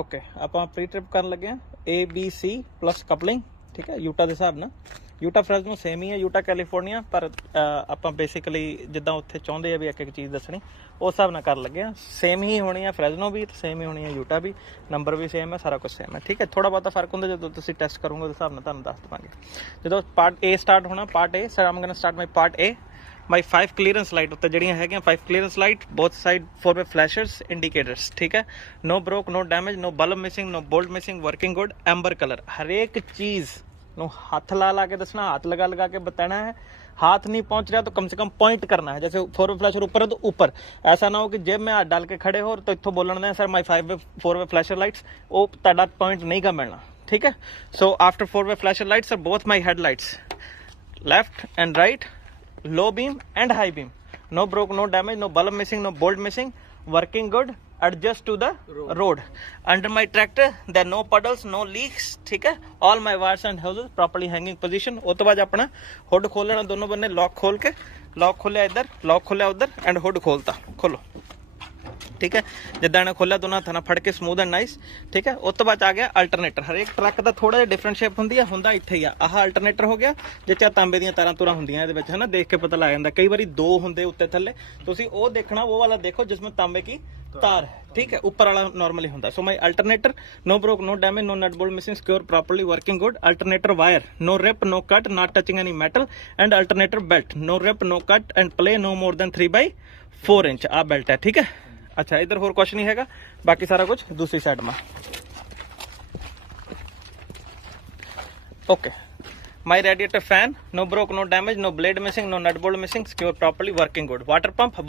Okay ਆਪਾਂ pre trip ਕਰਨ ਲੱਗੇ ਆ ABC ਪਲੱਸ ਕਪਲਿੰਗ ਠੀਕ ਹੈ ਯੂਟਾ ਦੇ ਹਿਸਾਬ ਨਾਲ ਯੂਟਾ ਫ੍ਰੈਜ਼ਨੋ ਸੇਮ ਹੀ ਹੈ ਯੂਟਾ ਕੈਲੀਫੋਰਨੀਆ ਪਰ ਆਪਾਂ ਬੇਸਿਕਲੀ ਜਿੱਦਾਂ ਉੱਥੇ ਚਾਹੁੰਦੇ ਆ ਵੀ ਇੱਕ ਇੱਕ ਚੀਜ਼ ਦੱਸਣੀ ਉਸ ਹਿਸਾਬ ਨਾਲ ਕਰਨ ਲੱਗੇ ਆ ਸੇਮ ਹੀ ਹੋਣੀ ਆ ਫ੍ਰੈਜ਼ਨੋ ਵੀ ਤੇ ਸੇਮ ਹੀ ਹੋਣੀ ਆ ਯੂਟਾ ਵੀ ਨੰਬਰ ਵੀ ਸੇਮ ਹੈ ਸਾਰਾ ਕੁਝ ਸੇਮ ਹੈ ਠੀਕ ਹੈ ਥੋੜਾ ਬਹੁਤਾ ਫਰਕ ਹੁੰਦਾ ਜਦੋਂ ਤੁਸੀਂ ਟੈਸਟ ਕਰੋਗੇ ਉਸ ਹਿਸਾਬ ਨਾਲ ਤੁਹਾਨੂੰ ਦੱਸ ਦਵਾਂਗੇ ਜਦੋਂ ਪਾਰਟ A ਸਟਾਰਟ ਹੋਣਾ part A sir I'm going to start my part A my 5 clearance light ਉੱਤੇ ਜਿਹੜੀਆਂ ਹੈਗੀਆਂ 5 clearance light both side 4-way flashers indicators ਠੀਕ ਹੈ no broke no damage no bulb missing no bolt missing working good amber color ਹਰੇਕ ਚੀਜ਼ ਨੂੰ ਹੱਥ ਲਾ ਕੇ ਦੱਸਣਾ हाथ लगा के बताना है हाथ नहीं पहुंच रहा तो कम से कम पॉइंट करना है जैसे 4-way फ्लैशर ऊपर है तो ऊपर ऐसा ना हो कि जेब में हाथ डाल के खड़े हो तो इत्थों बोलना है sir my 4-way flasher lights वो ਤੁਹਾਡਾ पॉइंट नहीं का मिलना ठीक है so after 4-way flashing lights are both my headlights left and right low beam and high beam no broke no damage no bulb missing no bolt missing working good adjust to the road under my tractor there no puddles no leaks ठीक है all my wires and hoses properly hanging position ਉਸ ਤੋਂ ਬਾਅਦ ਆਪਣਾ hood ਖੋਲ ਲੈਣਾ ਦੋਨੋਂ ਬੰਨੇ ਲੌਕ ਖੋਲ ਕੇ ਲੌਕ ਖੋਲਿਆ ਇੱਧਰ ਲੌਕ ਖੋਲਿਆ ਉੱਧਰ ਐਂਡ ਹੁੱਡ ਖੋਲਤਾ ਖੋਲੋ ठीक है जिदा ने खोलिया दोनों हथा फड़ के स्मूथ एंड नाइस ठीक है उस तो बाद आ गया अल्टरनेटर हर एक ट्रक का थोड़ा जिहा डिफरेंट शेप होंदी है हुंदा इत्थे ही आ आह अल्टरनेटर हो गया जिह तांबे दीयां तारां तुरां हुंदियां इहदे विच है ना देख के पता लग जांदा कई बारी दो हुंदे उत्ते थल्ले तुसीं ओह देखना वो वाला देखो जिसमें तांबे की तार है ठीक है ऊपर वाला नॉर्मली होंदा so my alternator no broke no damage no nut bolt missing secure properly working good alternator wire no rip no cut not touching any metal and alternator belt no rip no cut and play no more than 3/4 inch आ belt है ठीक है अच्छा इधर होर कुछ नहीं हैगा बाकी सारा कुछ दूसरी साइड में okay my radiator fan no broke no damage no blade missing no nut bolt missing secure properly working good water pump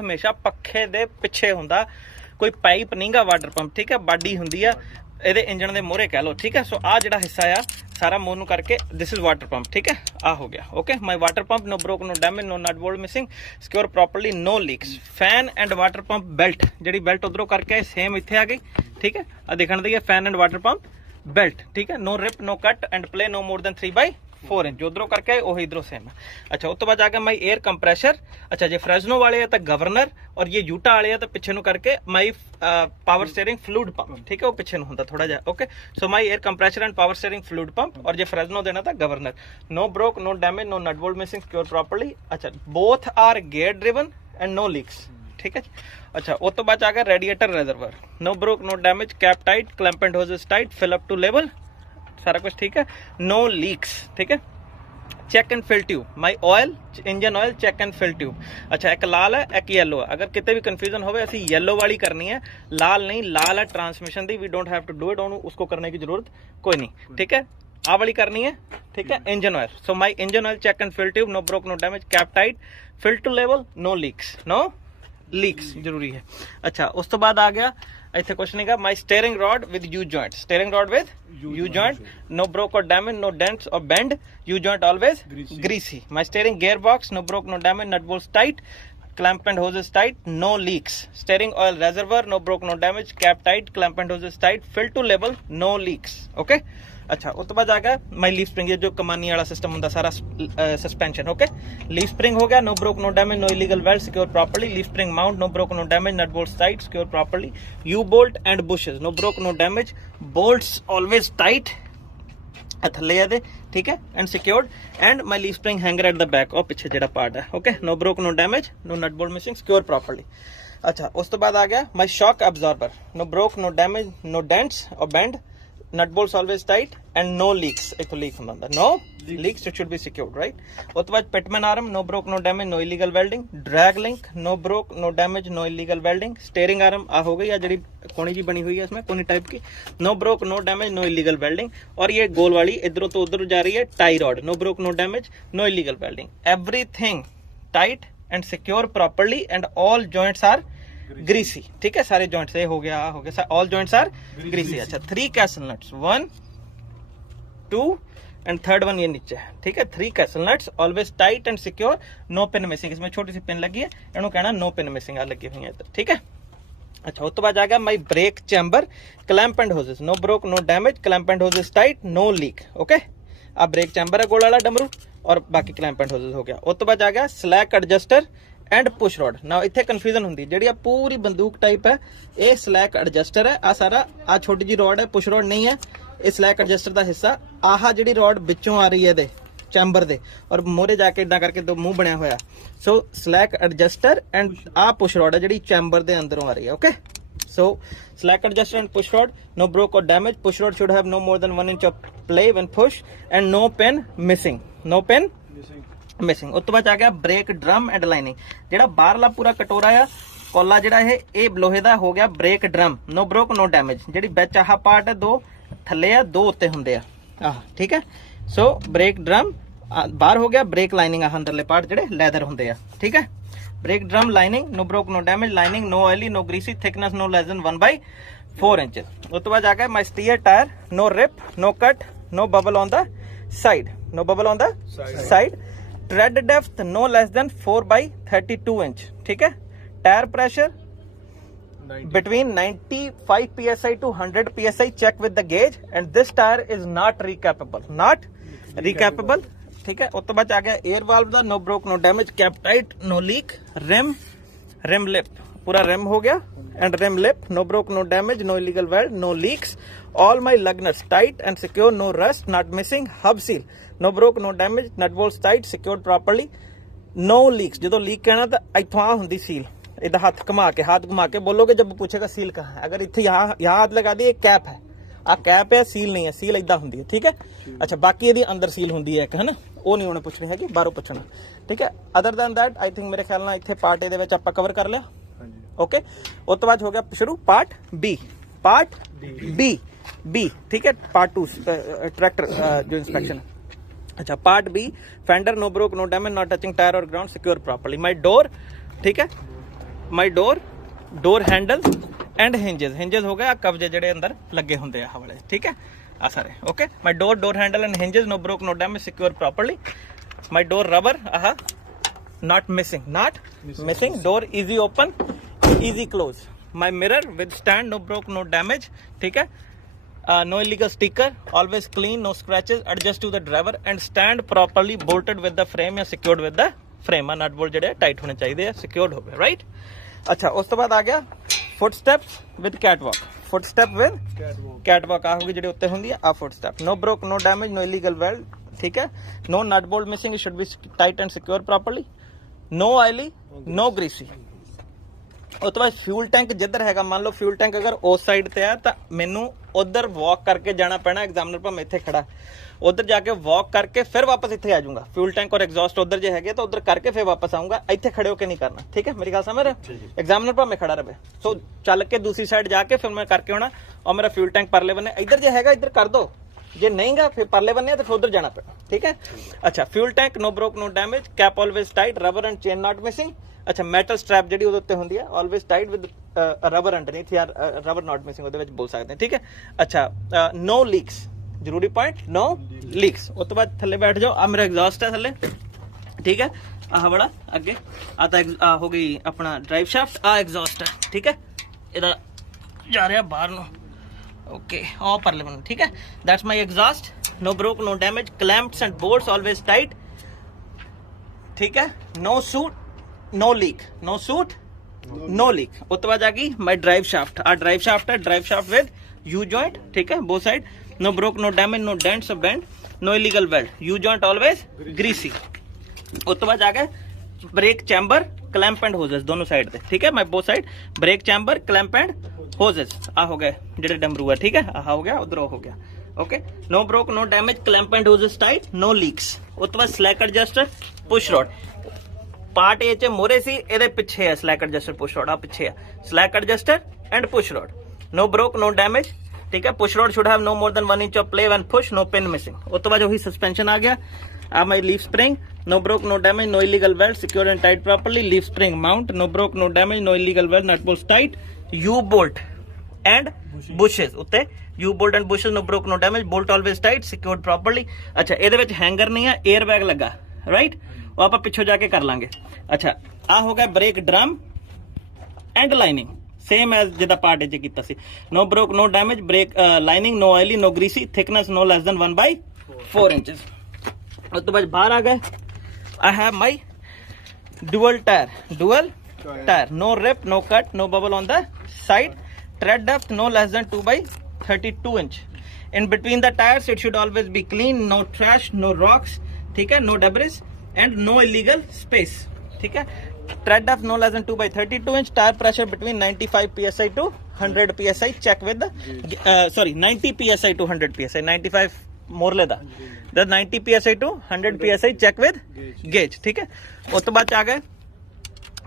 हमेशा पखे दे पिछे हुंदा कोई पाइप नहींगा वाटर पंप ठीक है बाडी हुंदी आ ਇਹਦੇ ਇੰਜਣ ਦੇ ਮੋਹਰੇ ਕਹਿ ਲਓ ਠੀਕ ਹੈ ਸੋ ਆ ਜਿਹੜਾ ਹਿੱਸਾ ਆ ਸਾਰਾ ਮੂੰਹ ਨੂੰ ਕਰਕੇ ਦਿਸ ਇਜ਼ ਵਾਟਰ ਪੰਪ ਠੀਕ ਹੈ ਆ ਹੋ ਗਿਆ okay my water pump no broke no damage no nut bolt missing secure properly no leaks fan and water pump belt ਜਿਹੜੀ ਬੈਲਟ ਉਧਰੋਂ ਕਰਕੇ ਸੇਮ ਇੱਥੇ ਆ ਗਈ ਠੀਕ ਹੈ ਆ ਦਿਖਣ ਦੀ ਹੈ fan and water pump belt ਠੀਕ ਹੈ no rip no cut and play no more than 3/4 inch जो उधरों करके वो इधरों सेम है अच्छा उस तो बाद आगे माई एयर कंप्रेशर अच्छा जो फ्रेजनो वाले है तो गवर्नर और ये यूटा वाले है तो पिछे करके my power steering fluid pump ठीक है वो पिछे होता थोड़ा जा okay so my air compressor and power steering fluid pump और जो फ्रेजनो देना था governor no broke no damage no nut bolt missing secure properly अच्छा both are gear driven and no leaks ठीक है अच्छा उस तो बाद आ गया radiator reservoir no broke no damage cap tight clamp and hoses tight fill up to level सारा कुछ ठीक है नो लीक्स ठीक है check and fill tube my oil engine oil check and fill tube अच्छा एक लाल है एक येलो है अगर कितने भी कन्फ्यूजन हो असी येलो वाली करनी है लाल नहीं लाल है transmission the we don't have to do it उसको करने की जरूरत कोई नहीं ठीक है आ वाली करनी है ठीक है engine oil so my engine oil check and fill tube no broke no damage cap tight fill to level no leaks no leaks जरूरी है अच्छा उस तो बाद आ गया इतने कुछ नहीं my steering rod with U joint steering rod with U joint no broke or damage no dents or bend U joint always greasy my steering gear box no broke no damage nut bolts tight clamp and hoses tight no leaks steering oil reservoir no broke no damage cap tight clamp and hoses tight fill to level no leaks okay अच्छा उस तो बाद आ गया माई leaf spring ये जो कमानी वाला सिस्टम होता सारा सस्पेंशन ओके लीफ स्प्रिंग हो गया no broke no damage no illegal weld secure properly leaf spring mount no broke no damage nut bolts tight secure properly U bolt and bushes no broke no damage bolts always tight थल्ले आ दे ठीक है and secured and my leaf spring hanger at the back और पीछे जेड़ा part है okay no broke no damage no nut bolt missing secure properly अच्छा उस तो बाद आ गया my shock absorber no broke no damage no dents or bend nut bolts always tight and no leaks इथों लीक होंदा no leaks it should be secured right उस तो बाद pitman arm no broke no damage no illegal welding drag link no broke no damage no illegal welding steering arm आ हो गई या जड़ी कोनी जी बनी हुई है इसमें कोनी टाइप की no broke no damage no illegal welding और ये गोल वाली इधरों तो उधर जा रही है tie rod no broke no damage no illegal welding everything tight and secure properly and all joints are greasy ठीक है सारे जॉइंट्स ये हो गया ऑल जॉइंट्स आर ग्रीसी अच्छा 3 castle nuts 1 2 and third one ये नीचे है ठीक है 3 castle nuts always tight and secure no pin missing इसमें छोटी सी पिन लगी है इन्हों कहना नो पिन मिसिंग आ लगी हुई है इधर ठीक है अच्छा उस तो बाद आ गया my brake chamber clamp and hoses no broke no damage clamp and hoses tight no leak okay अब ब्रेक चैम्बर है गोल वाला डमरू और बाकी क्लैंप एंड होजेस हो गया उस तो बाद आ गया slack adjuster and push rod. ना इत्थे कन्फ्यूजन हुंदी जेहड़ी आ पूरी बंदूक टाइप है, ये स्लैक एडजस्टर है। आ सारा आ छोटी जी रॉड है, पुश रॉड नहीं है, ये स्लैक एडजस्टर दा हिस्सा। आह जिहड़ी रॉड विचों आ रही है दे चैम्बर दे और मोरे जाके इदां करके दो मुंह बनया होया। सो स्लैक एडजस्टर एंड आ पुश रॉड है जिहड़ी चैम्बर दे अंदरों आ रही है। Okay, so slack adjuster and push rod, no broke or damage. Push rod should have no more than 1 inch of play when push and no pin missing. No pin missing. ਉਸ ਤੋਂ ਬਾਅਦ ਆ ਗਿਆ ब्रेक ड्रम एंड लाइनिंग। ਜਿਹੜਾ ਬਾਹਰਲਾ ਪੂਰਾ ਕਟੋਰਾ ਆ ਕੋਲਾ ਜਿਹੜਾ ਇਹ ਲੋਹੇ ਦਾ ਹੋ ਗਿਆ break drum, no broke no damage। ਜਿਹੜੀ ਵਿੱਚ ਆਹ ਪਾਰਟ ਹੈ ਦੋ ਥੱਲੇ ਆ ਦੋ ਉੱਤੇ ਹੁੰਦੇ ਆ ਆਹ, ਠੀਕ ਹੈ। ਸੋ ब्रेक ड्रम ਬਾਹਰ ਹੋ ਗਿਆ, ब्रेक लाइनिंग ਆ ਅੰਦਰਲੇ ਪਾਰਟ ਜਿਹੜੇ ਲੈਦਰ ਹੁੰਦੇ ਆ, ਠੀਕ ਹੈ। Break drum lining, no broke no damage, lining no oily no greasy, thickness no less than 1/4 inches। ਉਸ ਤੋਂ ਬਾਅਦ ਆ ਗਿਆ my steer tire, no rip no cut no bubble on the side, no bubble on the side। tread depth no less than 4/32 inch, ठीक है। tire pressure between 95 psi to 100 psi, check with the gauge, and this tire is not recapable, not recapable, ठीक है। उस तो बाद आ गया air valve दा, no broke no damage, cap tight, no leak, rim lip पूरा रिम हो गया and rim lip, no broke no damage, no illegal weld, no leaks, all my lug nuts tight and secure, no rust not missing, hub seal, no broke no damage, nut bolts tight secured properly, no leaks. जो leak कहना तो इथों आ हुंदी seal, इधर हाथ घुमा के बोलोगे जब पूछेगा सील कहाँ है, अगर इतने यहाँ हाथ लगा दी, कैप है, आ कैप है, सील नहीं है, सील इदा हुंदी है, ठीक है। अच्छा बाकी ये अंदर सील हुंदी है एक, है ना, वो नहीं उन्हें पूछनी है कि बाहरों पूछना, ठीक है। Other than that I think मेरे ख्याल नाल इत्थे पार्ट ए दे विच आपां कवर कर लिया। ओके, उस तो बाद हो गया शुरू पार्ट बी, पार्ट बी, ठीक है। पार्ट 2 ट्रैक्टर जो इंस्पेक्शन। अच्छा part B, fender no broke no damage, not touching tire or ground, secure properly. My door, ठीक है, my door handle and hinges हो गया कब्जे जेडे अंदर लगे होंगे आ वाले, ठीक है, आ सारे। Okay, my door handle and hinges no broke no damage, secure properly. My door rubber ah not missing, door easy open easy close. My mirror with stand, no broke no damage, ठीक है। No illegal sticker, always clean, no scratches, adjust to the driver and stand properly bolted with the frame या secured with the frame. Nut bolt जेडे टाइट होने चाहिए, secured हो गए, right. अच्छा उस तो बाद आ गया foot steps with catwalk, foot step with catwalk आ होगी जेडे उत्ते हुंदी है आ foot step. No broke no damage, no illegal weld, ठीक है। No nut bolt missing, should be tight and secure properly. No oily no greasy. उस तो बाद फ्यूल टैंक जिधर हैगा, मान लो फ्यूल टैंक अगर उस साइड ते है तो मैनू उधर वॉक करके जाना पैना, एग्जामिनर भावें इत्थे खड़ा, उधर जाके वॉक करके फिर वापस इत्थे आ जाऊंगा। फ्यूल टैंक और एग्जॉस्ट उधर जो है तो उधर करके फिर वापस आऊंगा, इत्थे खड़े होके नहीं करना, ठीक है। मेरी गल समझ रहे, एग्जामिनर भावें खड़ा रहे, सो चल के दूसरी साइड जाके फिर मैं करके आना और मेरा फ्यूल टैंक परले बने इधर जो है इधर कर दो, जे नहीं गा फिर परले बने तो फिर उधर जाना पैना, ठीक है। अच्छा fuel tank no broke no damage, cap always tight, rubber and chain not missing. अच्छा मेटल स्ट्रैप जी उत्ते होंदी है always tight with rubber underneath, यार रबर नॉट मिसिंग ਉਹਦੇ ਵਿੱਚ बोल सकते हैं, ठीक है। अच्छा नो लीक्स, जरूरी पॉइंट, नो लीक्स। उस तो बाद थल्ले बैठ जाओ, आ मेरा एग्जॉस्ट है थल्ले, ठीक है। आह बड़ा अगे आ हो गई अपना ड्राइव शाफ्ट, आ एग्जॉस्ट है, ठीक है, इहदा जा रहा बाहर नो, ओके आ परले बन, ठीक है। That's my exhaust, no broke no damage, clamps and bolts always tight, ठीक है। No soot no leak, no soot no leak. उस तो बाद आ गई माई ड्राइव शाफ्ट, आ ड्राइव शाफ्ट है, drive shaft with U joint, ठीक है, both side. No broke no damage, no dents or bend, no illegal weld, U joint always greasy. उस तो बाद आ गए brake chamber, clamp and hoses दोनों साइड पे, ठीक है, मैं both side brake chamber, clamp and hoses आ हो गए जेडे डमरू है, ठीक है, आ हो गया उधर हो गया। Okay, no broke no damage, clamp and hoses tight, no leaks. उस तो बाद slack adjuster, push rod, part A च मोरे सी एदे पिछे है स्लैक एडजस्टर पुश रॉड, आ पिछे है slack adjuster and push rod. No broke no damage, ठीक है। Push rod should have no more than 1 inch of play when push, no pin missing. उस तो बाद वही सस्पेंशन आ गया, आ my leaf spring, no broke no damage, no illegal weld, secure and tight properly. Leaf spring mount, no broke no damage, no illegal weld, nut bolts tight, U bolt and bushes उत्ते, U bolt and bushes, no broke no damage, bolt always tight, secured properly. अच्छा ਇਹਦੇ ਵਿੱਚ hanger नहीं है, air bag लगा, right, वो आप पिछों जाके कर लांगे। अच्छा आ हो गया brake drum and lining, same as जिदा पार्ट ए कीता सी। No broke no damage, brake lining no oily no greasy, thickness no less than 1/4 inches. उस तो बाद बाहर आ गए, I have my dual tire, no rip, no cut, no bubble on the side. Tread depth no less than 2 by 32 inch. In between the tires it should always be clean, no trash, no rocks, ठीक है, no debris and no illegal space, ठीक है. Tread depth no less than 2 by 32 inch. Tire pressure between 95 psi to 100 psi. Check with the 90 psi to 100 psi. 95 more Leda, the 90 psi to 100 psi. Check with gauge, ठीक है. उस तो बाद आ गए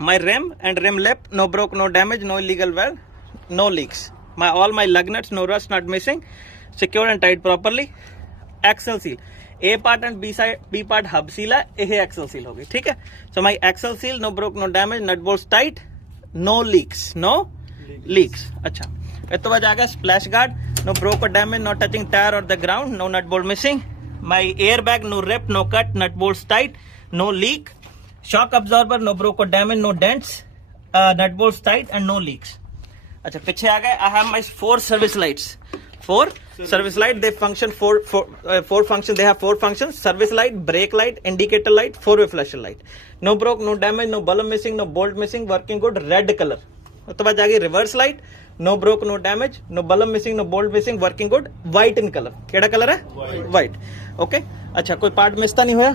my rim and rim lip, no broke, no damage, no illegal wear, no leaks. All my lug nuts, no rust, not missing, secure and tied properly. Axle seal, A part and B part hub seal है, ये axle seal होगी, ठीक है. So my axle seal, no broke, no damage, nut bolts tight, no leaks. अच्छा, इस तो बाद आ गया splash guard, no broke or damage, no touching tire or the ground, no nut bolt missing. My airbag, no rip, no cut, nut bolts tight, no leak. Shock absorber, no broke or damage, no dents, nut bolts tight and no leaks. अच्छा, पीछे आ गए. I have my 4 service lights. 4 service light, they function four functions. They have 4 functions: service light, brake light, indicator light, 4-way flasher light. No broke, no damage, no bulb missing, no bolt missing, working good, red color. उसके बाद आ गई reverse light, no broke, no damage, no bulb missing, no bolt missing, working good, white in color. केड़ा colour है? White. Okay. अच्छा, कोई part miss तो नहीं हुआ?